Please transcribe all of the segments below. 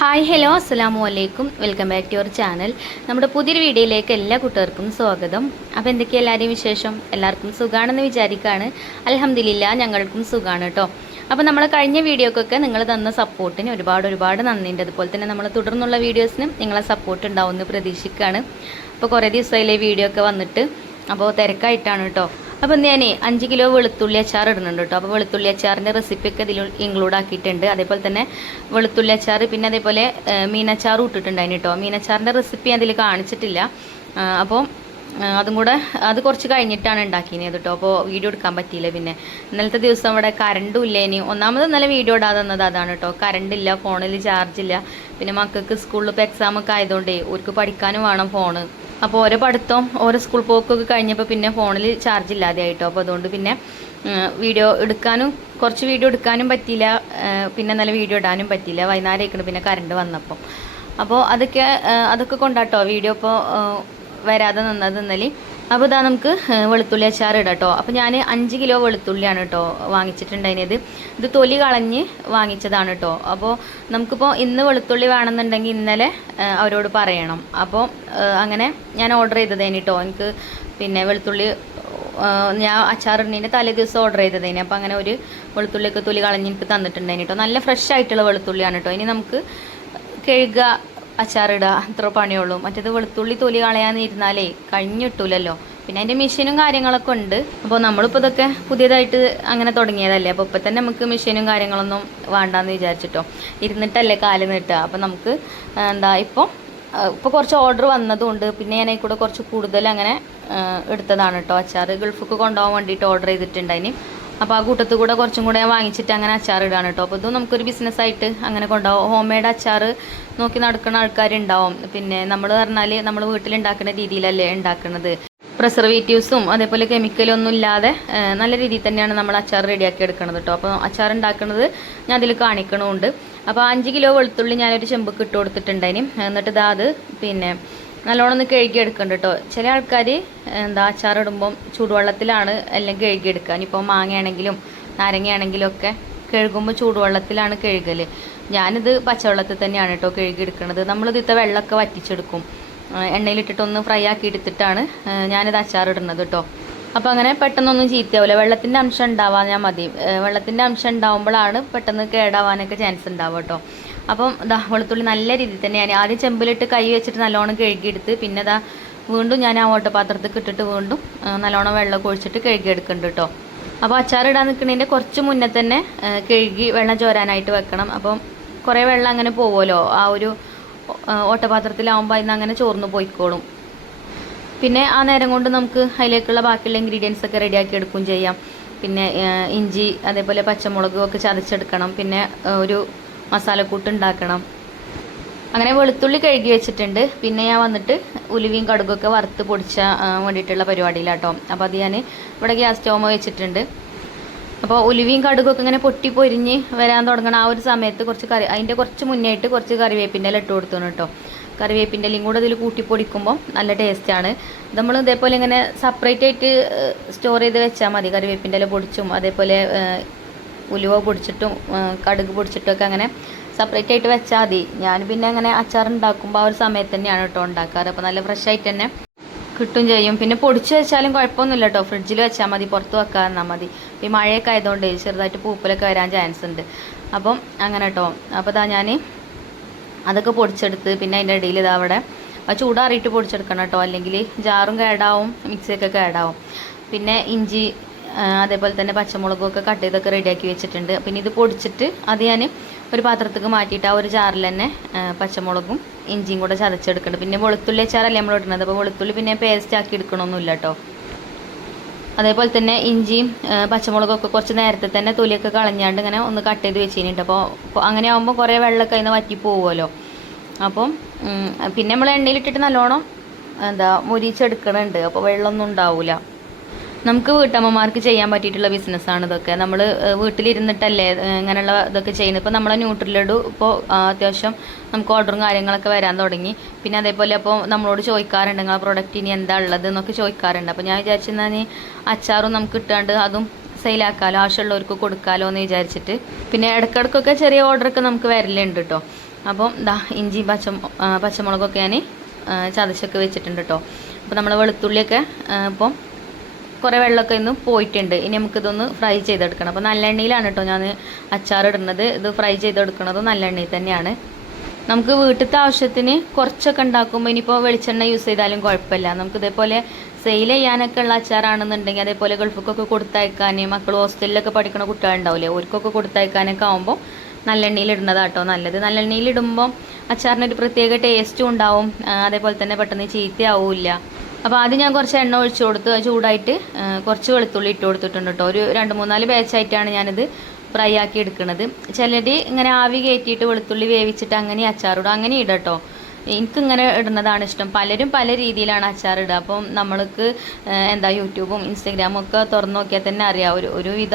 Hi hello അസ്സലാമു അലൈക്കും welcome back to your channel. നമ്മുടെ പുതിയൊരു വീഡിയോയിലേക്ക് എല്ലാ കൂട്ടുകാർക്കും സ്വാഗതം. അപ്പോൾ എന്തൊക്കെയാണ് എല്ലാവരെയും വിശേഷം? എല്ലാവർക്കും സുഖമാണെന്ന് വിചാരിക്കുകയാണ്. അൽഹംദുലില്ലാ ഞങ്ങൾക്കും സുഖമാണ് കേട്ടോ. അപ്പോൾ നമ്മൾ കഴിഞ്ഞ വീഡിയോക്കൊക്കെ നിങ്ങൾ തന്ന സപ്പോർട്ടിന് ഒരുപാട് നന്ദിയുണ്ട്. അതുപോലെ തന്നെ നമ്മൾ തുടർന്നുള്ള വീഡിയോസിനും നിങ്ങളെ സപ്പോർട്ട് ഉണ്ടാവുമെന്ന് പ്രതീക്ഷിക്കുകയാണ്. അപ്പോൾ കുറേ ദിവസമായില്ലേ വീഡിയോ ഒക്കെ വന്നിട്ട്, അപ്പോൾ തിരക്കായിട്ടാണ് കേട്ടോ. അപ്പോൾ ഞാൻ 5 കിലോ വെളുത്തുള്ളി അച്ചാർ ഇടുന്നുണ്ട് കേട്ടോ. അപ്പോൾ വെളുത്തുള്ളി അച്ചാറിൻ്റെ റെസിപ്പിയൊക്കെ ഇതിൽ ഇൻക്ലൂഡ് ആക്കിയിട്ടുണ്ട്. അതേപോലെ തന്നെ വെളുത്തുള്ളി അച്ചാർ, പിന്നെ അതേപോലെ മീനച്ചാറും ഇട്ടിട്ടുണ്ടായിരുന്നു കേട്ടോ. മീനച്ചാറിൻ്റെ റെസിപ്പി അതിൽ കാണിച്ചിട്ടില്ല. അപ്പോൾ അതും കൂടെ അത് കുറച്ച് കഴിഞ്ഞിട്ടാണ് ഉണ്ടാക്കിയത് കേട്ടോ. അപ്പോൾ വീഡിയോ എടുക്കാൻ പറ്റിയില്ല. പിന്നെ ഇന്നലത്തെ ദിവസം അവിടെ കറണ്ടും ഇല്ല. ഇനി ഒന്നാമത് ഇന്നലെ വീഡിയോ ഇടാതെ തന്നത് അതാണ് കേട്ടോ. കറണ്ടില്ല, ഫോണിൽ ചാർജില്ല. പിന്നെ മക്കൾക്ക് സ്കൂളിൽ ഇപ്പോൾ എക്സാമൊക്കെ ആയതുകൊണ്ടേ അവർക്ക് പഠിക്കാനും വേണം ഫോണ്. അപ്പോൾ ഓരോ പഠിത്തവും ഓരോ സ്കൂൾ പോക്കൊക്കെ കഴിഞ്ഞപ്പോൾ പിന്നെ ഫോണിൽ ചാർജ് ഇല്ലാതെ ആയിട്ടോ. അപ്പോൾ അതുകൊണ്ട് പിന്നെ കുറച്ച് വീഡിയോ എടുക്കാനും പറ്റിയില്ല. പിന്നെ നല്ല വീഡിയോ ഇടാനും പറ്റിയില്ല. വൈകുന്നേരം ആയിക്കണം പിന്നെ കറണ്ട് വന്നപ്പോൾ. അപ്പോൾ അതൊക്കെ കൊണ്ടാട്ടോ വീഡിയോ ഇപ്പോൾ വരാതെ നിന്നത് ഇന്നലെ. അപ്പോൾ ഇതാ നമുക്ക് വെളുത്തുള്ളി അച്ചാർ ഇടാം കേട്ടോ. അപ്പോൾ ഞാൻ 5 കിലോ വെളുത്തുള്ളിയാണ് കേട്ടോ വാങ്ങിച്ചിട്ടുണ്ടായിരുന്നത്. ഇത് തൊലി കളഞ്ഞ് വാങ്ങിച്ചതാണ് കേട്ടോ. അപ്പോൾ നമുക്കിപ്പോൾ ഇന്ന് വെളുത്തുള്ളി വേണമെന്നുണ്ടെങ്കിൽ ഇന്നലെ അവരോട് പറയണം. അപ്പോൾ അങ്ങനെ ഞാൻ ഓർഡർ ചെയ്തതേന് കേട്ടോ. എനിക്ക് പിന്നെ വെളുത്തുള്ളി ഞാൻ അച്ചാറിടുന്നതിൻ്റെ തലേ ദിവസം ഓർഡർ ചെയ്തതേന്. അപ്പോൾ അങ്ങനെ ഒരു വെളുത്തുള്ളിയൊക്കെ തൊലി കളഞ്ഞ് എനിക്ക് തന്നിട്ടുണ്ടായിരുന്നു കേട്ടോ. നല്ല ഫ്രഷ് ആയിട്ടുള്ള വെളുത്തുള്ളിയാണ് കേട്ടോ. ഇനി നമുക്ക് കഴുകുക, അച്ചാറിടുക, അത്ര പണിയുള്ളൂ. മറ്റേത് വെളുത്തുള്ളി തൊലി കളയാന്നിരുന്നാലേ കഴിഞ്ഞിട്ടൂലല്ലോ. പിന്നെ അതിൻ്റെ മെഷീനും കാര്യങ്ങളൊക്കെ ഉണ്ട്. അപ്പോൾ നമ്മളിപ്പോൾ ഇതൊക്കെ പുതിയതായിട്ട് അങ്ങനെ തുടങ്ങിയതല്ലേ. അപ്പോൾ ഇപ്പം തന്നെ നമുക്ക് മെഷീനും കാര്യങ്ങളൊന്നും വേണ്ടാന്ന് വിചാരിച്ചിട്ടോ. ഇരുന്നിട്ടല്ലേ കാല് നീട്ടുക. അപ്പോൾ നമുക്ക് ഇപ്പോൾ കുറച്ച് ഓർഡർ വന്നതുകൊണ്ട് പിന്നെ ഞാൻ കൂടെ കുറച്ച് കൂടുതൽ അങ്ങനെ എടുത്തതാണ് കേട്ടോ. അച്ചാർ ഗൾഫിലേക്ക് കൊണ്ടുപോകാൻ വേണ്ടിയിട്ട് ഓർഡർ ചെയ്തിട്ടുണ്ടായിന്. അപ്പോൾ ആ കൂട്ടത്തിൽ കൂടെ കുറച്ചും കൂടെ വാങ്ങിച്ചിട്ട് അങ്ങനെ അച്ചാർ ഇടാണ് കേട്ടോ. അപ്പോൾ ഇതും നമുക്കൊരു ബിസിനസ്സായിട്ട് അങ്ങനെ കൊണ്ടുപോകും. ഹോം മെയ്ഡ് അച്ചാർ നോക്കി നടക്കുന്ന ആൾക്കാരുണ്ടാവും. പിന്നെ നമ്മൾ പറഞ്ഞാൽ നമ്മൾ വീട്ടിലുണ്ടാക്കുന്ന രീതിയിലല്ലേ ഉണ്ടാക്കുന്നത്. പ്രിസർവേറ്റീവ്സും അതേപോലെ കെമിക്കലും ഒന്നും ഇല്ലാതെ നല്ല രീതിയിൽ തന്നെയാണ് നമ്മൾ അച്ചാർ റെഡിയാക്കി എടുക്കുന്നത് കേട്ടോ. അപ്പോൾ അച്ചാർ ഉണ്ടാക്കുന്നത് ഞാൻ അതിൽ കാണിക്കണമുണ്ട്. അപ്പോൾ 5 കിലോ വെളുത്തുള്ളി ഞാനൊരു ചെമ്പൊക്കെ ഇട്ട് കൊടുത്തിട്ടുണ്ടായിന്. എന്നിട്ട് അത് പിന്നെ നല്ലോണം ഒന്ന് കഴുകിയെടുക്കുന്നുണ്ട് കേട്ടോ. ചില ആൾക്കാർ അച്ചാറിടുമ്പം ചൂടുവെള്ളത്തിലാണ് എല്ലാം കഴുകിയെടുക്കുക. ഇനിയിപ്പോൾ മാങ്ങയാണെങ്കിലും നാരങ്ങയാണെങ്കിലും ഒക്കെ കഴുകുമ്പോൾ ചൂടുവെള്ളത്തിലാണ് കഴുകൽ. ഞാനിത് പച്ചവെള്ളത്തിൽ തന്നെയാണ് കേട്ടോ കഴുകിയെടുക്കുന്നത്. നമ്മളിതിത്തെ വെള്ളമൊക്കെ വറ്റിച്ചെടുക്കും. എണ്ണയിലിട്ടിട്ടൊന്ന് ഫ്രൈ ആക്കി എടുത്തിട്ടാണ് ഞാനിത് അച്ചാറിടുന്നത് കേട്ടോ. അപ്പോൾ അങ്ങനെ പെട്ടെന്നൊന്നും ചീത്തയാവില്ല. വെള്ളത്തിൻ്റെ അംശം ഉണ്ടാവാൻ മതി. വെള്ളത്തിൻ്റെ അംശം ഉണ്ടാവുമ്പോഴാണ് പെട്ടെന്ന് കേടാവാനൊക്കെ ചാൻസ് ഉണ്ടാവുക കേട്ടോ. അപ്പം വെളുത്തുള്ളി നല്ല രീതിയിൽ തന്നെ ഞാൻ ആദ്യം ചെമ്പിലിട്ട് കൈ വെച്ചിട്ട് നല്ലോണം കഴുകിയെടുത്ത് പിന്നെ വീണ്ടും ഞാൻ ആ ഓട്ടപാത്രത്തിൽ ഇട്ടിട്ട് വീണ്ടും നല്ലോണം വെള്ളം ഒഴിച്ചിട്ട് കഴുകിയെടുക്കുന്നുണ്ട് കേട്ടോ. അപ്പോൾ അച്ചാറിടാൻ നിൽക്കുന്നതിൻ്റെ കുറച്ച് മുന്നേ തന്നെ കഴുകി വെള്ളം ചോരാനായിട്ട് വെക്കണം. അപ്പം കുറേ വെള്ളം അങ്ങനെ പോകുമല്ലോ ആ ഒരു ഓട്ടപാത്രത്തിലാവുമ്പോൾ അതിന് അങ്ങനെ ചോർന്ന് പോയിക്കോളും. പിന്നെ ആ നേരം കൊണ്ട് നമുക്ക് അതിലേക്കുള്ള ബാക്കിയുള്ള ഇൻഗ്രീഡിയൻസ് ഒക്കെ റെഡിയാക്കി എടുക്കുകയും ചെയ്യാം. പിന്നെ ഇഞ്ചി അതേപോലെ പച്ചമുളകും ഒക്കെ ചതച്ചെടുക്കണം. പിന്നെ ഒരു മസാലക്കൂട്ട് ഉണ്ടാക്കണം. അങ്ങനെ വെളുത്തുള്ളി കഴുകി വെച്ചിട്ടുണ്ട്. പിന്നെ ഞാൻ വന്നിട്ട് ഉലുവയും കടുകൊക്കെ വറുത്ത് പൊടിച്ചാൽ വേണ്ടിയിട്ടുള്ള പരിപാടിയിലാട്ടോ. അപ്പോൾ അത് ഞാൻ ഇവിടെ ഗ്യാസ് സ്റ്റോവ് വെച്ചിട്ടുണ്ട്. അപ്പോൾ ഉലുവയും കടുകൊക്കെ ഇങ്ങനെ പൊട്ടി പൊരിഞ്ഞ് വരാൻ തുടങ്ങണം ആ ഒരു സമയത്ത് അതിൻ്റെ കുറച്ച് മുന്നേയായിട്ട് കുറച്ച് കറിവേപ്പിൻ്റെ ഇല ഇട്ട് കൊടുത്തു കേട്ടോ. കറിവേപ്പിൻ്റെ ഇലയും കൂടെ ഇതിൽ കൂട്ടി പൊടിക്കുമ്പോൾ നല്ല ടേസ്റ്റാണ്. നമ്മൾ ഇതേപോലെ ഇങ്ങനെ സെപ്പറേറ്റ് ആയിട്ട് സ്റ്റോർ ചെയ്ത് വെച്ചാൽ മതി. കറിവേപ്പിൻ്റെ ഇല പൊടിച്ചും അതേപോലെ ഉലുവ പൊടിച്ചിട്ടും കടുക് പൊടിച്ചിട്ടും ഒക്കെ അങ്ങനെ സെപ്പറേറ്റ് ആയിട്ട് വെച്ചാൽ മതി. ഞാൻ പിന്നെ അങ്ങനെ അച്ചാർ ഉണ്ടാക്കുമ്പോൾ ആ ഒരു സമയത്ത് തന്നെയാണ് കേട്ടോ ഉണ്ടാക്കാറ്. അപ്പോൾ നല്ല ഫ്രഷ് ആയിട്ട് തന്നെ കിട്ടും ചെയ്യും. പിന്നെ പൊടിച്ച് വെച്ചാലും കുഴപ്പമൊന്നുമില്ല കേട്ടോ. ഫ്രിഡ്ജിൽ വെച്ചാൽ മതി, പുറത്ത് വെക്കാന്നാൽ മതി. ഈ മഴയൊക്കെ ആയതുകൊണ്ട് ചെറുതായിട്ട് പൂപ്പലൊക്കെ വരാൻ ചാൻസ് ഉണ്ട്. അപ്പം അങ്ങനെ കേട്ടോ. അപ്പോൾ ഞാൻ അതൊക്കെ പൊടിച്ചെടുത്ത് പിന്നെ അതിൻ്റെ ഇടയിൽ അവിടെ ചൂടാറിയിട്ട് പൊടിച്ചെടുക്കണം കേട്ടോ. അല്ലെങ്കിൽ ജാറും കേടാവും, മിക്സിയൊക്കെ കേടാവും. പിന്നെ ഇഞ്ചി അതേപോലെ തന്നെ പച്ചമുളകൊക്കെ കട്ട് ചെയ്തൊക്കെ റെഡിയാക്കി വെച്ചിട്ടുണ്ട്. പിന്നെ ഇത് പൊടിച്ചിട്ട് അത് ഞാൻ ഒരു പാത്രത്തേക്ക് മാറ്റിയിട്ട് ആ ഒരു ജാറിൽ തന്നെ പച്ചമുളകും ഇഞ്ചിയും കൂടെ ചതച്ചെടുക്കുന്നുണ്ട്. പിന്നെ വെളുത്തുള്ളി അച്ചാറല്ലേ നമ്മൾ ഇടുന്നത്. അപ്പോൾ വെളുത്തുള്ളി പിന്നെ പേസ്റ്റ് ആക്കി എടുക്കണമൊന്നുമില്ല കേട്ടോ. അതേപോലെ തന്നെ ഇഞ്ചിയും പച്ചമുളകൊക്കെ കുറച്ച് നേരത്തെ തന്നെ തൊലിയൊക്കെ കളഞ്ഞാണ്ട് ഇങ്ങനെ ഒന്ന് കട്ട് ചെയ്ത് വെച്ചിട്ടുണ്ട്. അപ്പോൾ അങ്ങനെ ആകുമ്പോൾ കുറേ വെള്ളമൊക്കെ അതിന് വറ്റി പോകുമല്ലോ. അപ്പം പിന്നെ നമ്മൾ എണ്ണയിലിട്ടിട്ട് നല്ലോണം മൊരിച്ചെടുക്കണുണ്ട്. അപ്പോൾ വെള്ളമൊന്നും ഉണ്ടാവില്ല. നമുക്ക് വീട്ടമ്മമാർക്ക് ചെയ്യാൻ പറ്റിയിട്ടുള്ള ബിസിനസ്സാണ് ഇതൊക്കെ. നമ്മൾ വീട്ടിലിരുന്നിട്ടല്ലേ ഇങ്ങനെയുള്ള ഇതൊക്കെ ചെയ്യുന്നത്. ഇപ്പോൾ നമ്മളെ ന്യൂട്രിലഡു ഇപ്പോൾ അത്യാവശ്യം നമുക്ക് ഓർഡറും കാര്യങ്ങളൊക്കെ വരാൻ തുടങ്ങി. പിന്നെ അതേപോലെ അപ്പോൾ നമ്മളോട് ചോദിക്കാറുണ്ട് നിങ്ങളെ പ്രൊഡക്റ്റ് ഇനി എന്താ ഉള്ളത് എന്നൊക്കെ ചോദിക്കാറുണ്ട്. അപ്പോൾ ഞാൻ വിചാരിച്ചെന്നാൽ അച്ചാറും നമുക്ക് ഇട്ടാണ്ട് അതും സെയിലാക്കാമല്ലോ, ആവശ്യമുള്ളവർക്ക് കൊടുക്കാമല്ലോ എന്ന് വിചാരിച്ചിട്ട്. പിന്നെ ഇടയ്ക്കിടയ്ക്കൊക്കെ ചെറിയ ഓർഡറൊക്കെ നമുക്ക് വരലുണ്ട് കേട്ടോ. അപ്പം ഇഞ്ചി പച്ചമുളകൊക്കെ ഞാൻ ചതച്ചൊക്കെ വെച്ചിട്ടുണ്ട് കേട്ടോ. അപ്പോൾ നമ്മൾ വെളുത്തുള്ളിയൊക്കെ ഇപ്പം കുറേ വെള്ളമൊക്കെ ഇന്ന് പോയിട്ടുണ്ട്. ഇനി നമുക്കിതൊന്ന് ഫ്രൈ ചെയ്തെടുക്കണം. അപ്പോൾ നല്ലെണ്ണയിലാണ് കേട്ടോ ഞാൻ അച്ചാറിടുന്നത്. ഇത് ഫ്രൈ ചെയ്തെടുക്കുന്നത് നല്ലെണ്ണയിൽ തന്നെയാണ്. നമുക്ക് വീട്ടിലത്തെ ആവശ്യത്തിന് കുറച്ചൊക്കെ ഉണ്ടാക്കുമ്പോൾ ഇനിയിപ്പോൾ വെളിച്ചെണ്ണ യൂസ് ചെയ്താലും കുഴപ്പമില്ല. നമുക്ക് ഇതേപോലെ സെയിൽ ചെയ്യാനൊക്കെ ഉള്ള അച്ചാറാണെന്നുണ്ടെങ്കിൽ, അതേപോലെ ഗൾഫിക്കൊക്കെ കൊടുത്തയക്കാൻ, മക്കൾ ഹോസ്റ്റലിലൊക്കെ പഠിക്കുന്ന കുട്ടികളുണ്ടാവില്ലേ, അവർക്കൊക്കെ കൊടുത്തയക്കാനൊക്കെ ആകുമ്പോൾ നല്ലെണ്ണയിൽ ഇടുന്നതാട്ടോ നല്ലത്. നല്ലെണ്ണയിൽ ഇടുമ്പോൾ അച്ചാറിനൊരു പ്രത്യേക ടേസ്റ്റും ഉണ്ടാവും, അതേപോലെ തന്നെ പെട്ടെന്ന് ചീത്തയാവില്ല. അപ്പോൾ ആദ്യം ഞാൻ കുറച്ച് എണ്ണ ഒഴിച്ചു കൊടുത്ത് ചൂടായിട്ട് കുറച്ച് വെളുത്തുള്ളി ഇട്ട് കൊടുത്തിട്ടുണ്ട് കേട്ടോ. ഒരു 2-3-4 ബാച്ചായിട്ടാണ് ഞാനിത് ഫ്രൈ ആക്കി എടുക്കുന്നത്. ചിലർ ഇങ്ങനെ ആവി കയറ്റിയിട്ട് വെളുത്തുള്ളി വേവിച്ചിട്ട് അങ്ങനെ അച്ചാറിടും, അങ്ങനെ ഇടുക കേട്ടോ. എനിക്കിങ്ങനെ ഇടുന്നതാണ് ഇഷ്ടം. പലരും പല രീതിയിലാണ് അച്ചാറിടുക. അപ്പം നമ്മൾക്ക് യൂട്യൂബും ഇൻസ്റ്റഗ്രാമും ഒക്കെ തുറന്നു നോക്കിയാൽ തന്നെ അറിയാം, ഒരുവിധ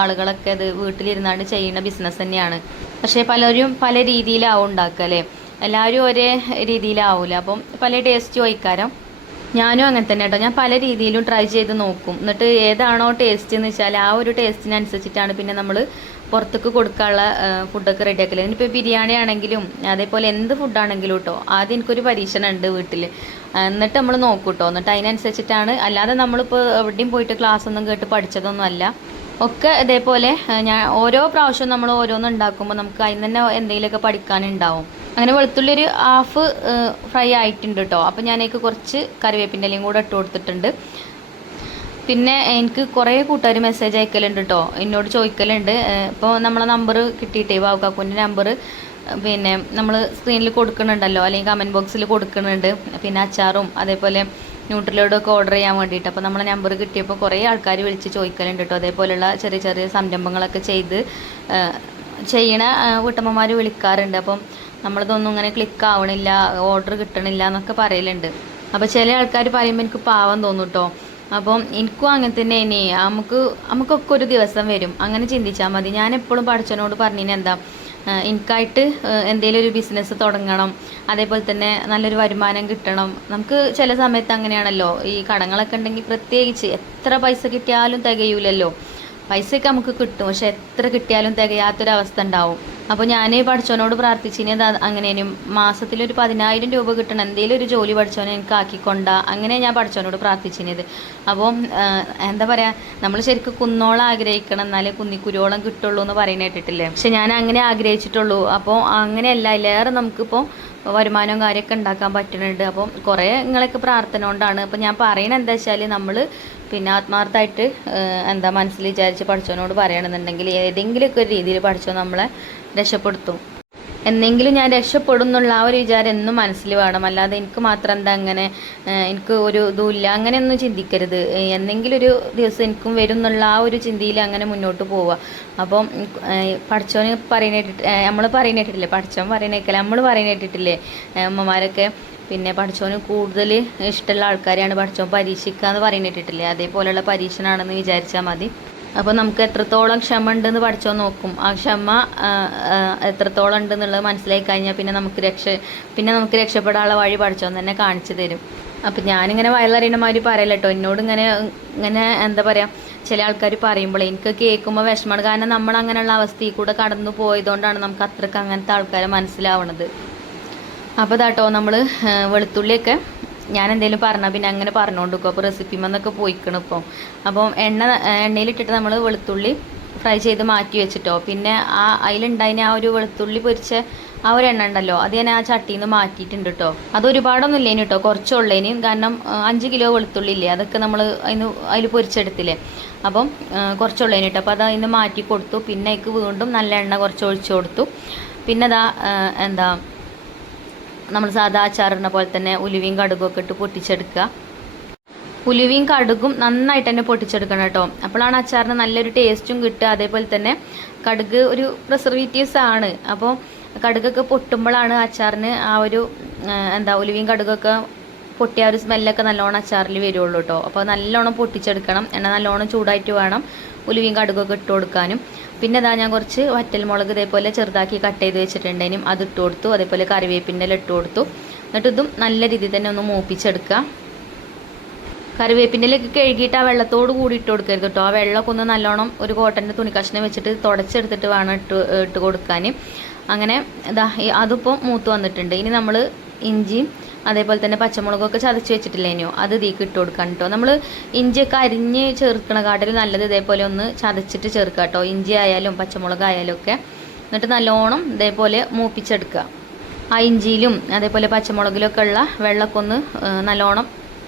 ആളുകളൊക്കെ ഇത് വീട്ടിലിരുന്നാണ്ട് ചെയ്യുന്ന ബിസിനസ് തന്നെയാണ്. പക്ഷേ പലരും പല രീതിയിലാവും ഉണ്ടാക്കുക അല്ലേ, എല്ലാവരും ഒരേ രീതിയിലാവില്ല. അപ്പം പല ടേസ്റ്റ് ചോദിക്കാരം. ഞാനും അങ്ങനെ തന്നെ കേട്ടോ. ഞാൻ പല രീതിയിലും ട്രൈ ചെയ്ത് നോക്കും. എന്നിട്ട് ഏതാണോ ടേസ്റ്റ് എന്ന് വെച്ചാൽ ആ ഒരു ടേസ്റ്റിനനുസരിച്ചിട്ടാണ് പിന്നെ നമ്മൾ പുറത്തേക്ക് കൊടുക്കാനുള്ള ഫുഡൊക്കെ റെഡിയാക്കല്. ഇനിയിപ്പോൾ ബിരിയാണി ആണെങ്കിലും അതേപോലെ എന്ത് ഫുഡാണെങ്കിലും കേട്ടോ, ആദ്യം എനിക്കൊരു പരീക്ഷണം ഉണ്ട് വീട്ടിൽ. എന്നിട്ട് നമ്മൾ നോക്കും കേട്ടോ. എന്നിട്ട് അതിനനുസരിച്ചിട്ടാണ്, അല്ലാതെ നമ്മളിപ്പോൾ എവിടെയും പോയിട്ട് ക്ലാസ് ഒന്നും കേട്ട് പഠിച്ചതൊന്നും അല്ല. ഒക്കെ ഇതേപോലെ ഞാൻ ഓരോ പ്രാവശ്യവും നമ്മൾ ഓരോന്നും ഉണ്ടാക്കുമ്പോൾ നമുക്ക് അതിന് തന്നെ എന്തെങ്കിലുമൊക്കെ പഠിക്കാനുണ്ടാവും. അങ്ങനെ വെളുത്തുള്ളി ഒരു ഹാഫ് ഫ്രൈ ആയിട്ടുണ്ട് കേട്ടോ. അപ്പോൾ ഞാനേക്ക് കുറച്ച് കറിവേപ്പിൻ്റെ ഇലയും കൂടെ ഇട്ട് കൊടുത്തിട്ടുണ്ട്. പിന്നെ എനിക്ക് കുറേ കൂട്ടുകാർ മെസ്സേജ് അയക്കലുണ്ട് കേട്ടോ, എന്നോട് ചോദിക്കലുണ്ട്. ഇപ്പോൾ നമ്മളെ നമ്പർ കിട്ടിയിട്ടേ, വാവുക്കാക്കുൻ്റെ നമ്പർ പിന്നെ നമ്മൾ സ്ക്രീനിൽ കൊടുക്കുന്നുണ്ടല്ലോ, അല്ലെങ്കിൽ കമൻറ്റ് ബോക്സിൽ കൊടുക്കുന്നുണ്ട്. പിന്നെ അച്ചാറും അതേപോലെ ന്യൂട്രലോടൊക്കെ ഓർഡർ ചെയ്യാൻ വേണ്ടിയിട്ട്. അപ്പോൾ നമ്മളെ നമ്പർ കിട്ടിയപ്പോൾ കുറേ ആൾക്കാർ വിളിച്ച് ചോദിക്കലുണ്ട് കേട്ടോ. അതേപോലെയുള്ള ചെറിയ ചെറിയ സംരംഭങ്ങളൊക്കെ ചെയ്യണ വീട്ടമ്മമാർ വിളിക്കാറുണ്ട്. അപ്പം നമ്മളിതൊന്നും ഇങ്ങനെ ക്ലിക്ക് ആവണില്ല, ഓർഡർ കിട്ടണില്ല എന്നൊക്കെ പറയലുണ്ട്. അപ്പോൾ ചില ആൾക്കാർ പറയുമ്പോൾ എനിക്ക് പാവം തോന്നും കേട്ടോ. അപ്പം എനിക്കും അങ്ങനെ തന്നെ. ഇനി നമുക്കൊക്കെ ഒരു ദിവസം വരും, അങ്ങനെ ചിന്തിച്ചാൽ മതി. ഞാൻ എപ്പോഴും പഠിച്ചവനോട് പറഞ്ഞിന് എന്താ, എനിക്കായിട്ട് എന്തെങ്കിലും ഒരു ബിസിനസ് തുടങ്ങണം, അതേപോലെ തന്നെ നല്ലൊരു വരുമാനം കിട്ടണം. നമുക്ക് ചില സമയത്ത് അങ്ങനെയാണല്ലോ, ഈ കടങ്ങളൊക്കെ ഉണ്ടെങ്കിൽ പ്രത്യേകിച്ച് എത്ര പൈസ കിട്ടിയാലും തികയൂലല്ലോ. പൈസയൊക്കെ നമുക്ക് കിട്ടും, പക്ഷെ എത്ര കിട്ടിയാലും തികയാത്തൊരവസ്ഥ ഉണ്ടാവും. അപ്പോൾ ഞാൻ പഠിച്ചവനോട് പ്രാർത്ഥിച്ചിന് അങ്ങനെയും മാസത്തിലൊരു 10,000 രൂപ കിട്ടണം, എന്തെങ്കിലും ഒരു ജോലി പഠിച്ചവനെ എനിക്ക് ആക്കിക്കൊണ്ട, അങ്ങനെ ഞാൻ പഠിച്ചവനോട് പ്രാർത്ഥിച്ചിനത്. അപ്പോൾ എന്താ പറയുക, നമ്മൾ ശരിക്കും കുന്നോളം ആഗ്രഹിക്കണം, എന്നാലേ കുന്നിക്കുരുവോളം കിട്ടുള്ളൂ എന്ന് പറയുന്നത് കേട്ടിട്ടില്ലേ. പക്ഷെ ഞാൻ അങ്ങനെ ആഗ്രഹിച്ചിട്ടുള്ളൂ. അപ്പോൾ അങ്ങനെയല്ല, അതിലേറെ നമുക്കിപ്പോൾ വരുമാനവും കാര്യമൊക്കെ ഉണ്ടാക്കാൻ പറ്റുന്നുണ്ട്. അപ്പം കുറേ നിങ്ങളൊക്കെ പ്രാർത്ഥന കൊണ്ടാണ്. അപ്പം ഞാൻ പറയണത് എന്താ വെച്ചാൽ, നമ്മൾ പിന്നെ ആത്മാർത്ഥമായിട്ട് മനസ്സിൽ വിചാരിച്ച് പഠിച്ചവനോട് പറയണമെന്നുണ്ടെങ്കിൽ ഏതെങ്കിലുമൊക്കെ ഒരു രീതിയിൽ പഠിച്ചോ നമ്മളെ രക്ഷപ്പെടുത്തും. എന്നെങ്കിലും ഞാൻ രക്ഷപ്പെടും എന്നുള്ള ആ ഒരു വിചാരം എന്നും മനസ്സിൽ വേണം. അല്ലാതെ എനിക്ക് മാത്രം എന്താ അങ്ങനെ, എനിക്ക് ഒരു ഇതുമില്ല, അങ്ങനെയൊന്നും ചിന്തിക്കരുത്. എന്തെങ്കിലും ഒരു ദിവസം എനിക്കും വരും എന്നുള്ള ആ ഒരു ചിന്തയിൽ അങ്ങനെ മുന്നോട്ട് പോവുക. അപ്പം പഠിച്ചവന് പറയുന്നിട്ടിട്ട്, നമ്മൾ പറയുന്നിട്ടില്ലേ, പഠിച്ചവൻ പറയുന്നേക്കല്ല, നമ്മൾ പറയുന്നിട്ടിട്ടില്ലേ അമ്മമാരൊക്കെ. പിന്നെ പഠിച്ചവന് കൂടുതൽ ഇഷ്ടമുള്ള ആൾക്കാരെയാണ് പഠിച്ചവൻ പരീക്ഷിക്കുക എന്ന് പറയുന്നിട്ടിട്ടില്ലേ, അതേപോലെയുള്ള പരീക്ഷണമാണെന്ന് വിചാരിച്ചാൽ മതി. അപ്പോൾ നമുക്ക് എത്രത്തോളം ക്ഷമ ഉണ്ടെന്ന് പഠിച്ചവൻ നോക്കും. ആ ക്ഷമ എത്രത്തോളം ഉണ്ടെന്നുള്ളത് മനസ്സിലാക്കി കഴിഞ്ഞാൽ പിന്നെ നമുക്ക് രക്ഷപ്പെടാനുള്ള വഴി പഠിച്ചവൻ തന്നെ കാണിച്ചു തരും. അപ്പം ഞാനിങ്ങനെ വയലറിയുന്ന മാതിരി പറയല്ല കേട്ടോ. എന്നോട് ഇങ്ങനെ എന്താ പറയുക, ചില ആൾക്കാർ പറയുമ്പോൾ എനിക്ക് കേൾക്കുമ്പോൾ വിഷമമാണ്. കാരണം നമ്മൾ അങ്ങനെയുള്ള അവസ്ഥയിൽ കൂടെ കടന്നു പോയതുകൊണ്ടാണ് നമുക്ക് അത്രയ്ക്ക് അങ്ങനത്തെ ആൾക്കാരെ മനസ്സിലാവണത്. അപ്പോൾ ഇതാട്ടോ നമ്മൾ വെളുത്തുള്ളിയൊക്കെ ഞാൻ എന്തെങ്കിലും പറഞ്ഞാൽ പിന്നെ അങ്ങനെ പറഞ്ഞുകൊണ്ടിരിക്കും. അപ്പോൾ റെസിപ്പിമെന്നൊക്കെ പോയിക്കണം ഇപ്പോൾ. അപ്പം എണ്ണയിലിട്ടിട്ട് നമ്മൾ വെളുത്തുള്ളി ഫ്രൈ ചെയ്ത് മാറ്റി വെച്ചിട്ടോ. പിന്നെ അതിലുണ്ടായിന് ആ ഒരു വെളുത്തുള്ളി പൊരിച്ച ആ ഒരു എണ്ണ ഉണ്ടല്ലോ, അത് ഞാൻ ആ ചട്ടിയിൽ നിന്ന് മാറ്റിയിട്ടുണ്ട് കേട്ടോ. അത് ഒരുപാടൊന്നും ഇല്ലേനി കേട്ടോ, കുറച്ചുള്ളേനി. കാരണം 5 കിലോ വെളുത്തുള്ളി ഇല്ലേ, അതൊക്കെ നമ്മൾ അതിൽ പൊരിച്ചെടുത്തില്ലേ. അപ്പം കുറച്ചുള്ളേനി കേട്ടോ. അപ്പോൾ അത് അതിന് മാറ്റി കൊടുത്തു. പിന്നെ അതിക്ക് വീണ്ടും നല്ല എണ്ണ കുറച്ച് ഒഴിച്ചു കൊടുത്തു. പിന്നെ നമ്മൾ സാധാ അച്ചാറിടുന്ന പോലെ തന്നെ ഉലുവയും കടുകും ഒക്കെ ഇട്ട് പൊട്ടിച്ചെടുക്കുക. ഉലുവയും കടുകും നന്നായിട്ട് തന്നെ പൊട്ടിച്ചെടുക്കണം കേട്ടോ. അപ്പോഴാണ് അച്ചാറിന് നല്ലൊരു ടേസ്റ്റും കിട്ടുക. അതേപോലെ തന്നെ കടുക് ഒരു പ്രിസർവേറ്റീവ്സ് ആണ്. അപ്പോൾ കടുകൊക്കെ പൊട്ടുമ്പോഴാണ് അച്ചാറിന് ആ ഒരു ഉലുവയും കടുകൊക്കെ പൊട്ടിയ ഒരു സ്മെല്ലൊക്കെ നല്ലോണം അച്ചാറിൽ വരുള്ളൂ കേട്ടോ. അപ്പോൾ നല്ലോണം പൊട്ടിച്ചെടുക്കണം. എണ്ണ നല്ലോണം ചൂടായിട്ട് വേണം ഉലുവയും കടുകൊക്കെ ഇട്ട് കൊടുക്കാനും. പിന്നെ ഞാൻ കുറച്ച് വറ്റൽമുളക് ഇതേപോലെ ചെറുതാക്കി കട്ട് ചെയ്ത് വെച്ചിട്ടുണ്ടെങ്കിലും അത് ഇട്ട് കൊടുത്തു. അതേപോലെ കറിവേപ്പിൻ്റെ ഇല ഇട്ട് കൊടുത്തു. എന്നിട്ട് ഇതും നല്ല രീതിയിൽ തന്നെ ഒന്ന് മൂപ്പിച്ചെടുക്കുക. കറിവേപ്പിൻ്റെലൊക്കെ കഴുകിയിട്ട് ആ വെള്ളത്തോട് കൂടി ഇട്ട് കൊടുക്കരുത് കേട്ടോ. ആ വെള്ളമൊക്കെ ഒന്ന് നല്ലോണം ഒരു കോട്ടൻ്റെ തുണി കഷ്ണം വെച്ചിട്ട് തുടച്ചെടുത്തിട്ട് വേണം ഇട്ട് കൊടുക്കാൻ. അങ്ങനെ ഇതാ അതിപ്പോൾ മൂത്ത് വന്നിട്ടുണ്ട്. ഇനി നമ്മൾ ഇഞ്ചിയും അതേപോലെ തന്നെ പച്ചമുളകൊക്കെ ചതച്ച് വെച്ചിട്ടില്ലേനോ അത് ഇതിലേക്ക് ഇട്ട് കൊടുക്കാൻ കേട്ടോ. നമ്മൾ ഇഞ്ചിയൊക്കെ അരിഞ്ഞ് ചേർക്കണ കാട്ടിൽ നല്ലത് ഇതേപോലെ ഒന്ന് ചതച്ചിട്ട് ചേർക്കുക കേട്ടോ. ഇഞ്ചി ആയാലും പച്ചമുളകായാലും ഒക്കെ. എന്നിട്ട് നല്ലോണം ഇതേപോലെ മൂപ്പിച്ചെടുക്കുക. ആ ഇഞ്ചിയിലും അതേപോലെ പച്ചമുളകിലൊക്കെ ഉള്ള വെള്ളമൊക്കെ ഒന്ന് നല്ലോണം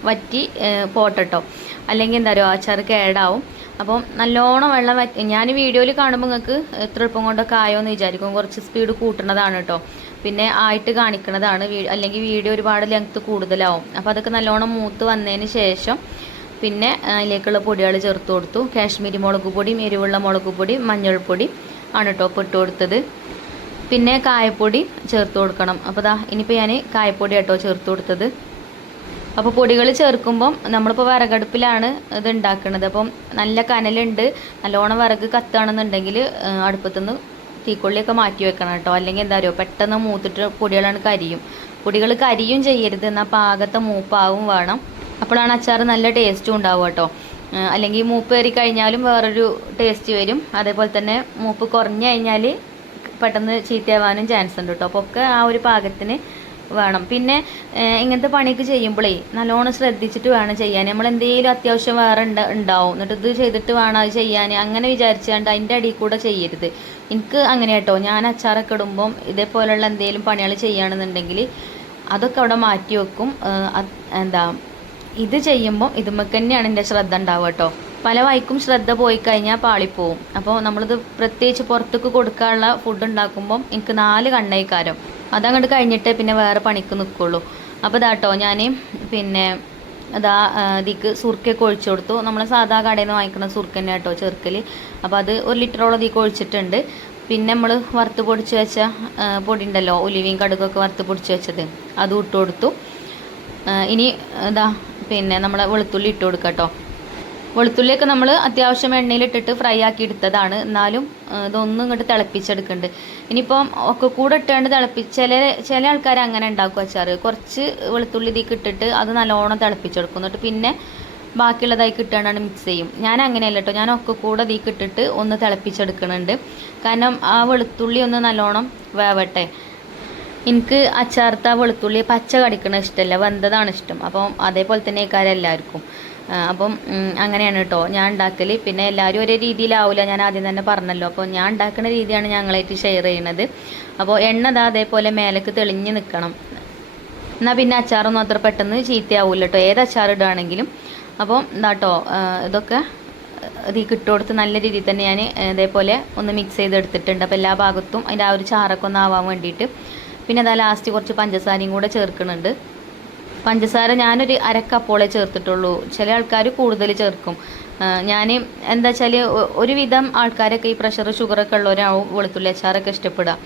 വറ്റി പോട്ടോ. അല്ലെങ്കിൽ എന്താ പറയുക അച്ചാർ കേടാവും. അപ്പം നല്ലോണം വെള്ളം ഞാൻ വീഡിയോയിൽ കാണുമ്പോൾ നിങ്ങൾക്ക് എത്ര എളുപ്പം കൊണ്ടൊക്കെ ആയോ എന്ന് വിചാരിക്കും. കുറച്ച് സ്പീഡ് കൂട്ടണതാണ് കേട്ടോ. പിന്നെ ആയിട്ട് കാണിക്കണതാണ്. അല്ലെങ്കിൽ വീഡിയോ ഒരുപാട് ലെങ്ത്ത് കൂടുതലാവും. അപ്പോൾ അതൊക്കെ നല്ലോണം മൂത്ത് വന്നതിന് ശേഷം പിന്നെ അതിലേക്കുള്ള പൊടികൾ ചേർത്ത് കൊടുത്തു. കാശ്മീരി മുളക് പൊടിയും എരിവുള്ള മുളക് പൊടി മഞ്ഞൾപ്പൊടി ആണ് കേട്ടോ ഇപ്പോൾ ഇട്ട് കൊടുത്തത്. പിന്നെ കായപ്പൊടി ചേർത്ത് കൊടുക്കണം. അപ്പോൾ ദാ ഇനിയിപ്പോൾ ഞാൻ കായപ്പൊടി കേട്ടോ ചേർത്ത് കൊടുത്തത്. അപ്പോൾ പൊടികൾ ചേർക്കുമ്പം നമ്മളിപ്പോൾ വിറകടുപ്പിലാണ് ഇത് ഉണ്ടാക്കുന്നത്. അപ്പം നല്ല കനലുണ്ട്, നല്ലോണം വിറക് കത്തുകയാണെന്നുണ്ടെങ്കിൽ അടുപ്പത്തുനിന്ന് തീക്കൊള്ളിയൊക്കെ മാറ്റി വെക്കണം കേട്ടോ. അല്ലെങ്കിൽ എന്താ പറയുക പെട്ടെന്ന് മൂത്തിട്ട് പൊടികളാണ് കരിയും. പൊടികൾ കരിയും ചെയ്യരുത്, എന്നാൽ പാകത്തെ മൂപ്പാവും വേണം. അപ്പോഴാണ് അച്ചാർ നല്ല ടേസ്റ്റും ഉണ്ടാവുക കേട്ടോ. അല്ലെങ്കിൽ മൂപ്പ് കയറി കഴിഞ്ഞാലും വേറൊരു ടേസ്റ്റ് വരും. അതേപോലെ തന്നെ മൂപ്പ് കുറഞ്ഞു കഴിഞ്ഞാൽ പെട്ടെന്ന് ചീത്തയാവാനും ചാൻസ് ഉണ്ട് കേട്ടോ. അപ്പോൾ ഒക്കെ ആ ഒരു പാകത്തിന് വേണം. പിന്നെ ഇങ്ങനത്തെ പണിയൊക്കെ ചെയ്യുമ്പോഴേ നല്ലോണം ശ്രദ്ധിച്ചിട്ട് വേണം ചെയ്യാൻ. നമ്മൾ എന്തെങ്കിലും അത്യാവശ്യം വേറെ ഉണ്ടാവും, എന്നിട്ട് ഇത് ചെയ്തിട്ട് വേണം അത് ചെയ്യാൻ. അങ്ങനെ വിചാരിച്ചാണ്ട് അതിൻ്റെ അടിയിൽ കൂടെ ചെയ്യരുത്. എനിക്ക് അങ്ങനെ കേട്ടോ. ഞാൻ അച്ചാറൊക്കെ ഇടുമ്പം ഇതേപോലെയുള്ള എന്തെങ്കിലും പണികൾ ചെയ്യുകയാണെന്നുണ്ടെങ്കിൽ അതൊക്കെ അവിടെ മാറ്റി വെക്കും. എന്താ ഇത് ചെയ്യുമ്പോൾ ഇതുമ്മക്ക് തന്നെയാണ് എൻ്റെ ശ്രദ്ധ ഉണ്ടാവുക കേട്ടോ. പല വൈക്കും ശ്രദ്ധ പോയി കഴിഞ്ഞാൽ പാളിപ്പോവും. അപ്പോൾ നമ്മളിത് പ്രത്യേകിച്ച് പുറത്തേക്ക് കൊടുക്കാനുള്ള ഫുഡ് ഉണ്ടാക്കുമ്പം എനിക്ക് 4 കണ്ണൈക്കാരം അതങ്ങോട്ട് കഴിഞ്ഞിട്ടേ പിന്നെ വേറെ പണിക്ക് നിൽക്കുള്ളൂ. അപ്പോൾ ഇതാട്ടോ ഞാൻ പിന്നെ ഇതിക്ക് സുർക്കയൊക്കെ ഒഴിച്ചു കൊടുത്തു. നമ്മൾ സാധാ കടയിൽ നിന്ന് വാങ്ങിക്കുന്ന സുർക്ക തന്നെ കേട്ടോ ചെറുക്കൽ. അപ്പോൾ അത് 1 ലിറ്ററോളം ഇതിക്ക് ഒഴിച്ചിട്ടുണ്ട്. പിന്നെ നമ്മൾ വറുത്ത് പൊടിച്ച് വെച്ച പൊടി ഉണ്ടല്ലോ, ഉലുവയും കടുകൊക്കെ വറുത്ത് പൊടിച്ച് വെച്ചത് അതും ഇട്ട് കൊടുത്തു. ഇനി പിന്നെ നമ്മൾ വെളുത്തുള്ളി ഇട്ട് കൊടുക്കാം കേട്ടോ. വെളുത്തുള്ളിയൊക്കെ നമ്മൾ അത്യാവശ്യം എണ്ണയിലിട്ടിട്ട് ഫ്രൈ ആക്കി എടുത്തതാണ്. എന്നാലും ഇതൊന്നും ഇങ്ങോട്ട് തിളപ്പിച്ചെടുക്കുന്നുണ്ട്. ഇനിയിപ്പം ഒക്കെ കൂടെ ഇട്ടാണ്ട് ചില ആൾക്കാർ അങ്ങനെ ഉണ്ടാക്കും അച്ചാർ. കുറച്ച് വെളുത്തുള്ളി ഇതിലേക്ക് ഇട്ടിട്ട് അത് നല്ലോണം തിളപ്പിച്ചെടുക്കും. എന്നിട്ട് പിന്നെ ബാക്കിയുള്ളതായി കിട്ടാണ്ടാണ് മിക്സ് ചെയ്യും. ഞാൻ അങ്ങനെയല്ല കേട്ടോ. ഞാൻ ഒക്കെ കൂടെ ഇതിലേക്ക് ഇട്ടിട്ട് ഒന്ന് തിളപ്പിച്ചെടുക്കുന്നുണ്ട്. കാരണം ആ വെളുത്തുള്ളി ഒന്ന് നല്ലോണം വേവട്ടെ. എനിക്ക് അച്ചാർത്ത വെളുത്തുള്ളി പച്ച കടിക്കണ ഇഷ്ടമല്ല, വെന്തതാണ് ഇഷ്ടം. അപ്പം അതേപോലെ തന്നെ ഇക്കാര്യം എല്ലാവർക്കും. അപ്പം അങ്ങനെയാണ് കേട്ടോ ഞാൻ ഉണ്ടാക്കൽ. പിന്നെ എല്ലാവരും ഒരേ രീതിയിലാവില്ല, ഞാൻ ആദ്യം തന്നെ പറഞ്ഞല്ലോ. അപ്പോൾ ഞാൻ ഉണ്ടാക്കുന്ന രീതിയാണ് ഞങ്ങളായിട്ട് ഷെയർ ചെയ്യുന്നത്. അപ്പോൾ എണ്ണ അതേപോലെ മേലേക്ക് തെളിഞ്ഞ് നിൽക്കണം. എന്നാൽ പിന്നെ അച്ചാറൊന്നും അത്ര പെട്ടെന്ന് ചീത്തയാവില്ല കേട്ടോ, ഏത് അച്ചാർ ഇടുകയാണെങ്കിലും. അപ്പം എന്താട്ടോ ഇതൊക്കെ ഇതിലേക്ക് ഇട്ട് കൊടുത്ത് നല്ല രീതിയിൽ തന്നെ ഞാൻ ഇതേപോലെ ഒന്ന് മിക്സ് ചെയ്തെടുത്തിട്ടുണ്ട്. അപ്പോൾ എല്ലാ ഭാഗത്തും അതിൻ്റെ ആ ഒരു ചാറൊക്കെ ഒന്ന് ആവാൻ വേണ്ടിയിട്ട്. പിന്നെ അതാ ലാസ്റ്റ് കുറച്ച് പഞ്ചസാരയും കൂടെ ചേർക്കുന്നുണ്ട്. പഞ്ചസാര ഞാനൊരു 1/2 കപ്പോളേ ചേർത്തിട്ടുള്ളൂ. ചില ആൾക്കാർ കൂടുതൽ ചേർക്കും. ഞാൻ എന്താ വെച്ചാൽ ഒരുവിധം ആൾക്കാരൊക്കെ ഈ പ്രഷർ ഷുഗറൊക്കെ ഉള്ളവരാവും വെളുത്തുള്ളി അച്ചാറൊക്കെ ഇഷ്ടപ്പെടുക.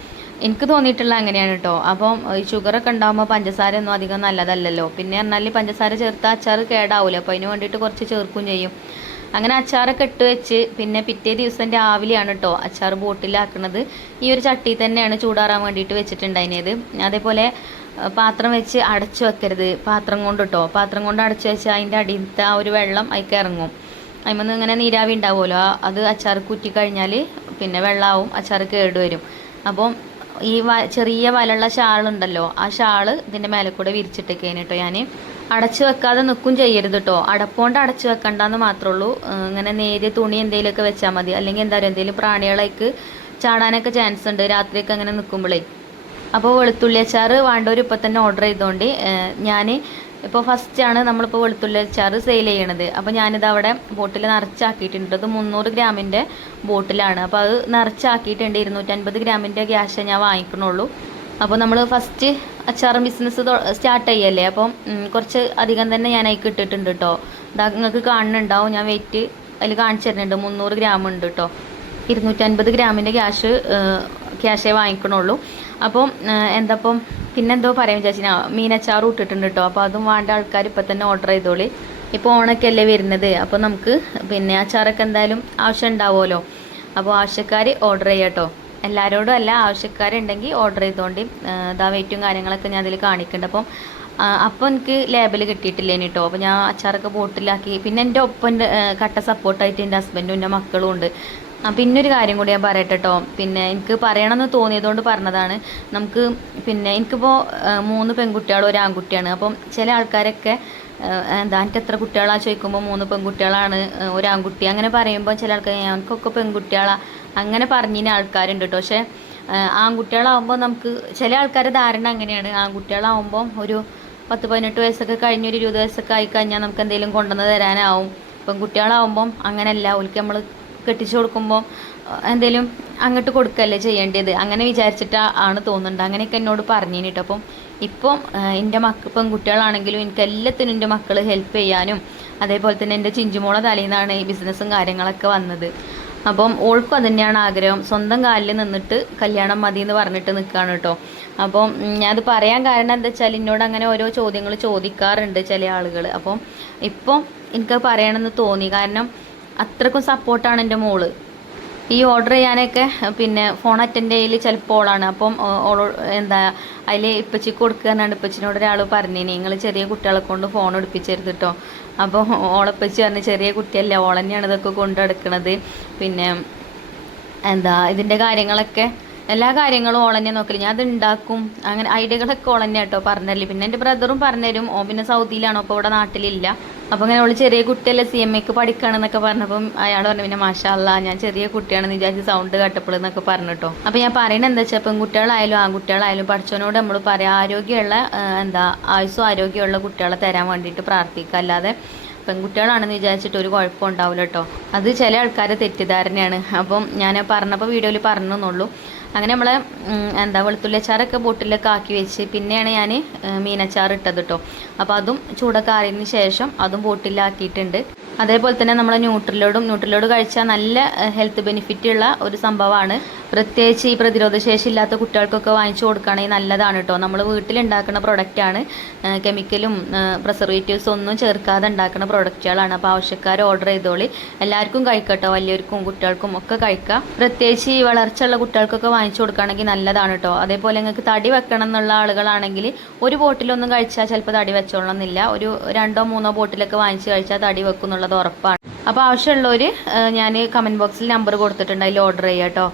എനിക്ക് തോന്നിയിട്ടുള്ള അങ്ങനെയാണ് കേട്ടോ. അപ്പം ഈ ഷുഗറൊക്കെ ഉണ്ടാകുമ്പോൾ പഞ്ചസാര ഒന്നും അധികം നല്ലതല്ലല്ലോ. പിന്നെ പറഞ്ഞാൽ പഞ്ചസാര ചേർത്ത അച്ചാർ കേടാവില്ല. അപ്പോൾ അതിന് വേണ്ടിയിട്ട് കുറച്ച് ചേർക്കും ചെയ്യും. അങ്ങനെ അച്ചാറൊക്കെ ഇട്ട് വെച്ച് പിന്നെ പിറ്റേ ദിവസം രാവിലെയാണ് കേട്ടോ അച്ചാർ ബോട്ടിലാക്കുന്നത്. ഈ ഒരു ചട്ടി തന്നെയാണ് ചൂടാറാൻ വേണ്ടിയിട്ട് വെച്ചിട്ടുണ്ടായിരുന്നത്. അതേപോലെ പാത്രം വെച്ച് അടച്ചു വെക്കരുത്, പാത്രം കൊണ്ട് കേട്ടോ. പാത്രം കൊണ്ട് അടച്ചു വെച്ചാൽ അതിൻ്റെ അടിയിലത്തെ ആ ഒരു വെള്ളം അതിലേക്ക് ഇറങ്ങും. അതിൽ ഇങ്ങനെ നീരാവി ഉണ്ടാവുമല്ലോ, അത് അച്ചാർ കുറ്റി കഴിഞ്ഞാൽ പിന്നെ വെള്ളമാവും, അച്ചാർ കേടുവരും. അപ്പം ഈ ചെറിയ വലുള്ള ഷാളുണ്ടല്ലോ, ആ ഷാള് ഇതിൻ്റെ മേലെ കൂടെ വിരിച്ചിട്ടൊക്കെയാണ് കേട്ടോ. ഞാൻ അടച്ചു വെക്കാതെ നിൽക്കും ചെയ്യരുത് കേട്ടോ. അടപ്പോണ്ട് അടച്ചു വെക്കണ്ടെന്ന് മാത്രമേ ഉള്ളൂ. ഇങ്ങനെ നേരിയ തുണി എന്തെങ്കിലുമൊക്കെ വെച്ചാൽ മതി. അല്ലെങ്കിൽ എന്താ പറയുക, എന്തെങ്കിലും പ്രാണികളേക്ക് ചാടാനൊക്കെ ചാൻസ് ഉണ്ട് രാത്രിയൊക്കെ അങ്ങനെ നിൽക്കുമ്പോഴേ. അപ്പോൾ വെളുത്തുള്ളി അച്ചാർ വേണ്ടവർ ഇപ്പോൾ തന്നെ ഓർഡർ ചെയ്തുകൊണ്ട് ഞാൻ ഇപ്പോൾ ഫസ്റ്റാണ് നമ്മളിപ്പോൾ വെളുത്തുള്ളി അച്ചാർ സെയിൽ ചെയ്യണത്. അപ്പോൾ ഞാനിത് അവിടെ ബോട്ടിൽ നിറച്ചാക്കിയിട്ടുണ്ട്. അത് 300 ഗ്രാമിൻ്റെ ബോട്ടിലാണ്. അപ്പോൾ അത് നിറച്ചാക്കിയിട്ടുണ്ട്. 250 ഗ്രാമിൻ്റെ ഗ്യാസ് ഞാൻ വാങ്ങിക്കണുള്ളൂ. അപ്പോൾ നമ്മൾ ഫസ്റ്റ് അച്ചാർ ബിസിനസ് സ്റ്റാർട്ട് ചെയ്യല്ലേ, അപ്പം കുറച്ച് അധികം തന്നെ ഞാൻ അതിൽ ഇട്ടിട്ടുണ്ട് കേട്ടോ. നിങ്ങൾക്ക് കാണുന്നുണ്ടാവും, ഞാൻ വെയിറ്റ് അതിൽ കാണിച്ചു തരുന്നുണ്ട്. 300 ഗ്രാം ഉണ്ട് കേട്ടോ. 250 ഗ്രാമിൻ്റെ ക്യാഷേ വാങ്ങിക്കണുള്ളൂ. അപ്പം എന്തപ്പം പിന്നെന്തോ പറയാൻ വിചാരിച്ചാൽ മീനച്ചാറും ഇട്ടിട്ടുണ്ട് കേട്ടോ. അപ്പോൾ അതും വേണ്ട ആൾക്കാർ ഇപ്പം തന്നെ ഓർഡർ ചെയ്തോളി. ഇപ്പോൾ ഓണൊക്കെ അല്ലേ വരുന്നത്. അപ്പോൾ നമുക്ക് പിന്നെ അച്ചാറൊക്കെ എന്തായാലും ആവശ്യം ഉണ്ടാവുമല്ലോ. അപ്പോൾ ആവശ്യക്കാർ ഓർഡർ ചെയ്യാം കേട്ടോ. എല്ലാവരോടും അല്ല, ആവശ്യക്കാരുണ്ടെങ്കിൽ ഓർഡർ ചെയ്തുകൊണ്ട് വെയിറ്റും കാര്യങ്ങളൊക്കെ ഞാൻ അതിൽ കാണിക്കുന്നുണ്ട്. അപ്പം അപ്പോൾ എനിക്ക് ലേബൽ കിട്ടിയിട്ടില്ലേനി കേട്ടോ. അപ്പോൾ ഞാൻ അച്ചാറൊക്കെ ബോട്ടിലാക്കി. പിന്നെ എൻ്റെ ഒപ്പം കട്ട സപ്പോർട്ടായിട്ട് എൻ്റെ ഹസ്ബൻഡും എൻ്റെ മക്കളും ഉണ്ട്. പിന്നെ ഒരു കാര്യം കൂടി ഞാൻ പറയട്ടെ കേട്ടോ. പിന്നെ എനിക്ക് പറയണമെന്ന് തോന്നിയതുകൊണ്ട് പറഞ്ഞതാണ്. നമുക്ക് പിന്നെ എനിക്കിപ്പോൾ 3 പെൺകുട്ടികളും ഒരു ആൺകുട്ടിയാണ്. അപ്പം ചില ആൾക്കാരൊക്കെ എന്താ എനിക്ക് എത്ര കുട്ടികളാണ് ചോദിക്കുമ്പോൾ 3 പെൺകുട്ടികളാണ് ഒരു ആൺകുട്ടി അങ്ങനെ പറയുമ്പോൾ ചില ആൾക്കാർ ഞങ്ങൾക്കൊക്കെ പെൺകുട്ടികളാണ് അങ്ങനെ പറഞ്ഞിന് ആൾക്കാരുണ്ട് കേട്ടോ. പക്ഷേ ആൺകുട്ടികളാവുമ്പോൾ നമുക്ക് ചില ആൾക്കാരുടെ ധാരണ അങ്ങനെയാണ്. ആൺകുട്ടികളാവുമ്പോൾ ഒരു 10-18 വയസ്സൊക്കെ കഴിഞ്ഞ് ഒരു 20 വയസ്സൊക്കെ ആയിക്കഴിഞ്ഞാൽ നമുക്ക് എന്തെങ്കിലും കൊണ്ടുവന്ന് തരാനാവും. പെൺകുട്ടികളാവുമ്പം അങ്ങനെയല്ല. ഓൽക്ക് നമ്മൾ കെട്ടിച്ചു കൊടുക്കുമ്പോൾ എന്തെങ്കിലും അങ്ങോട്ട് കൊടുക്കല്ലേ ചെയ്യേണ്ടത്, അങ്ങനെ വിചാരിച്ചിട്ടാണ് തോന്നുന്നുണ്ട്. അങ്ങനെയൊക്കെ എന്നോട് പറഞ്ഞിന് കേട്ടോ. അപ്പം ഇപ്പം എൻ്റെ പെൺകുട്ടികളാണെങ്കിലും എനിക്ക് എല്ലാത്തിനും എൻ്റെ മക്കൾ ഹെൽപ്പ് ചെയ്യാനും അതേപോലെ തന്നെ എൻ്റെ ചിഞ്ചുമോളെ തലേന്നാണ് ഈ ബിസിനസ്സും കാര്യങ്ങളൊക്കെ വന്നത്. അപ്പം ഓൾക്കും അത് തന്നെയാണ് ആഗ്രഹം. സ്വന്തം കാലിൽ നിന്നിട്ട് കല്യാണം മതി എന്ന് പറഞ്ഞിട്ട് നിൽക്കുകയാണ് കേട്ടോ. അപ്പം ഞാനത് പറയാൻ കാരണം എന്താ വെച്ചാൽ എന്നോട് അങ്ങനെ ഓരോ ചോദ്യങ്ങൾ ചോദിക്കാറുണ്ട് ചില ആളുകൾ. അപ്പം ഇപ്പം എനിക്കത് പറയണമെന്ന് തോന്നി. കാരണം അത്രക്കും സപ്പോർട്ടാണ് എൻ്റെ മോള്. ഈ ഓർഡർ ചെയ്യാനൊക്കെ പിന്നെ ഫോൺ അറ്റൻഡ് ചെയ്യൽ ചിലപ്പോൾ ഓളാണ്. അപ്പം എന്താ അതിൽ ഇപ്പച്ചിക്ക് കൊടുക്കുകയെന്നാണ് ഇപ്പച്ചിനോട് ഒരാൾ പറഞ്ഞിനി, നിങ്ങൾ ചെറിയ കുട്ടികളെ കൊണ്ട് ഫോൺ എടുപ്പിച്ചരുത് കേട്ടോ. അപ്പോൾ ഓളപ്പച്ചി പറഞ്ഞ് ചെറിയ കുട്ടിയല്ല, ഓൾ തന്നെയാണ് ഇതൊക്കെ കൊണ്ടു നടക്കുന്നത്. പിന്നെ എന്താ ഇതിൻ്റെ കാര്യങ്ങളൊക്കെ എല്ലാ കാര്യങ്ങളും ഓൾ തന്നെ നോക്കല്. ഞാൻ അത് ഉണ്ടാക്കും അങ്ങനെ ഐഡിയകളൊക്കെ ഓൾ തന്നെ കേട്ടോ പറഞ്ഞതല്ലേ. പിന്നെ എൻ്റെ ബ്രദറും പറഞ്ഞുതരും. ഓൻ പിന്നെ സൗദിയിലാണോ, അപ്പോൾ ഇവിടെ നാട്ടിലില്ല. അപ്പോൾ അങ്ങനെ ഓൾ ചെറിയ കുട്ടിയല്ലേ CMAക്ക് പഠിക്കുകയാണെന്നൊക്കെ പറഞ്ഞപ്പം അയാൾ പറഞ്ഞു പിന്നെ മാഷാ അല്ലാ ഞാൻ ചെറിയ കുട്ടിയാണെന്ന് വിചാരിച്ച് സൗണ്ട് കേട്ടപ്പോഴെന്നൊക്കെ പറഞ്ഞു കേട്ടോ. അപ്പോൾ ഞാൻ പറയുന്നത് എന്താ വെച്ചാൽ പെൺകുട്ടികളായാലും ആൺകുട്ടികളായാലും പഠിച്ചവനോട് നമ്മൾ പറയാം ആരോഗ്യമുള്ള എന്താ ആയുസ്സും ആരോഗ്യമുള്ള കുട്ടികളെ തരാൻ വേണ്ടിയിട്ട് പ്രാർത്ഥിക്കുക. അല്ലാതെ പെൺകുട്ടികളാണെന്ന് വിചാരിച്ചിട്ട് ഒരു കുഴപ്പം ഉണ്ടാവില്ല കേട്ടോ. അത് ചില ആൾക്കാരെ തെറ്റിദ്ധാരണയാണ്. അപ്പം ഞാൻ പറഞ്ഞപ്പോൾ വീഡിയോയിൽ പറഞ്ഞെന്നുള്ളൂ. അങ്ങനെ നമ്മൾ എന്താ വെളുത്തുള്ളി അച്ചാറൊക്കെ ബോട്ടിലൊക്കെ ആക്കി വെച്ച് പിന്നെയാണ് ഞാൻ മീനച്ചാർ ഇട്ടത് കേട്ടോ. അപ്പോൾ അതും ചൂടൊക്കെ ആറിയതിന് ശേഷം അതും ബോട്ടിലാക്കിയിട്ടുണ്ട്. അതേപോലെ തന്നെ നമ്മൾ ന്യൂട്രലോട് കഴിച്ചാൽ നല്ല ഹെൽത്ത് ബെനിഫിറ്റ് ഉള്ള ഒരു സംഭവമാണ്. പ്രത്യേകിച്ച് ഈ പ്രതിരോധശേഷി ഇല്ലാത്ത കുട്ടികൾക്കൊക്കെ വാങ്ങിച്ചു കൊടുക്കുകയാണെങ്കിൽ നല്ലതാണ് കേട്ടോ. നമ്മൾ വീട്ടിലുണ്ടാക്കുന്ന പ്രൊഡക്റ്റാണ്. കെമിക്കലും പ്രിസർവേറ്റീവ്സും ഒന്നും ചേർക്കാതെ ഉണ്ടാക്കുന്ന പ്രൊഡക്റ്റുകളാണ്. അപ്പോൾ ആവശ്യക്കാർ ഓർഡർ ചെയ്തോളി. എല്ലാവർക്കും കഴിക്കട്ടോ, വലിയവർക്കും കുട്ടികൾക്കും ഒക്കെ കഴിക്കാം. പ്രത്യേകിച്ച് ഈ വളർച്ചയുള്ള കുട്ടികൾക്കൊക്കെ വാങ്ങിച്ചു കൊടുക്കുകയാണെങ്കിൽ നല്ലതാണ് കേട്ടോ. അതേപോലെ നിങ്ങൾക്ക് തടി വെക്കണം എന്നുള്ള ആളുകളാണെങ്കിൽ ഒരു ബോട്ടിലൊന്നും കഴിച്ചാൽ ചിലപ്പോൾ തടി വെച്ചോളണമെന്നില്ല. ഒരു 2-3 ബോട്ടിലൊക്കെ വാങ്ങിച്ച് കഴിച്ചാൽ തടി വെക്കും എന്നുള്ളത് ഉറപ്പാണ്. അപ്പോൾ ആവശ്യമുള്ളവർ ഞാൻ കമൻറ്റ് ബോക്സിൽ നമ്പർ കൊടുത്തിട്ടുണ്ട്, അതിൽ ഓർഡർ ചെയ്യാം കേട്ടോ.